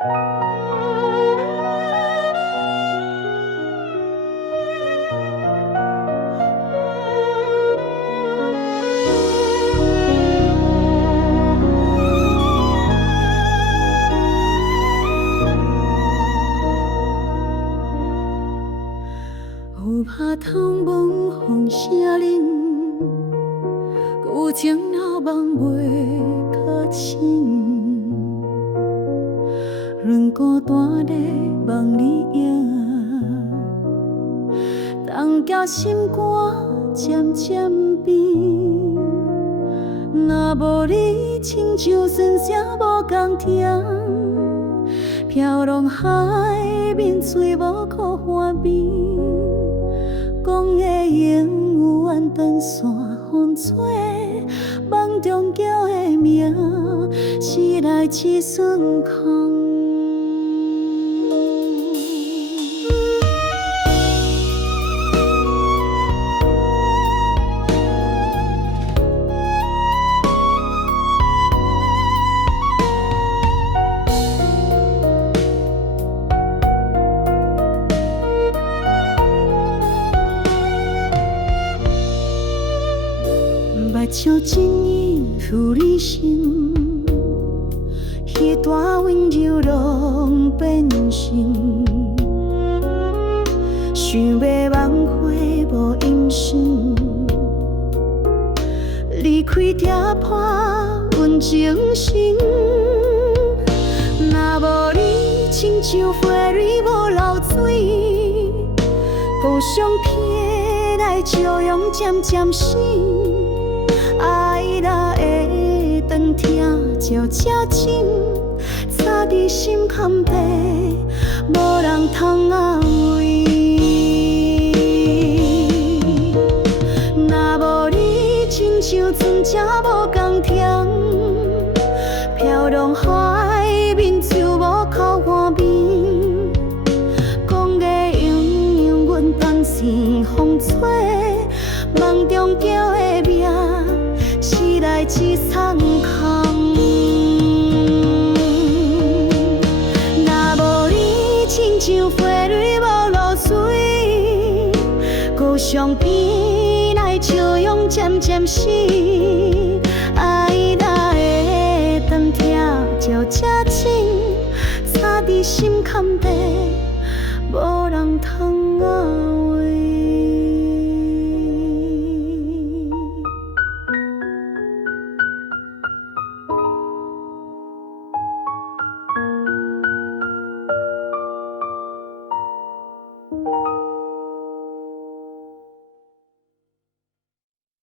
有拍窗望风声铃，旧情了梦袂可醒，阮孤单在梦里影，冻结心肝渐渐变。若无你，亲像酸涩无共甜，飘浪海面水无可翻边。讲的永远断线风吹，梦中叫的名，醒来一瞬空。目睭真意如你心，彼段温柔拢变心。想要挽回无音讯，离开跌破阮情深。若无你，亲像花蕊无流水，故乡偏来笑容渐渐死。爱若会长听，就这真，插伫心坎底，无人通安慰。若无你，亲像船只无共甜，飘浪海面就无靠岸边。讲的永远断线风吹，梦中叫的名。醒来一场空，若无你，亲像花蕊无露水，故乡边来笑容渐渐死。爱若会长听，就这真，插伫心坎底，无人通安慰。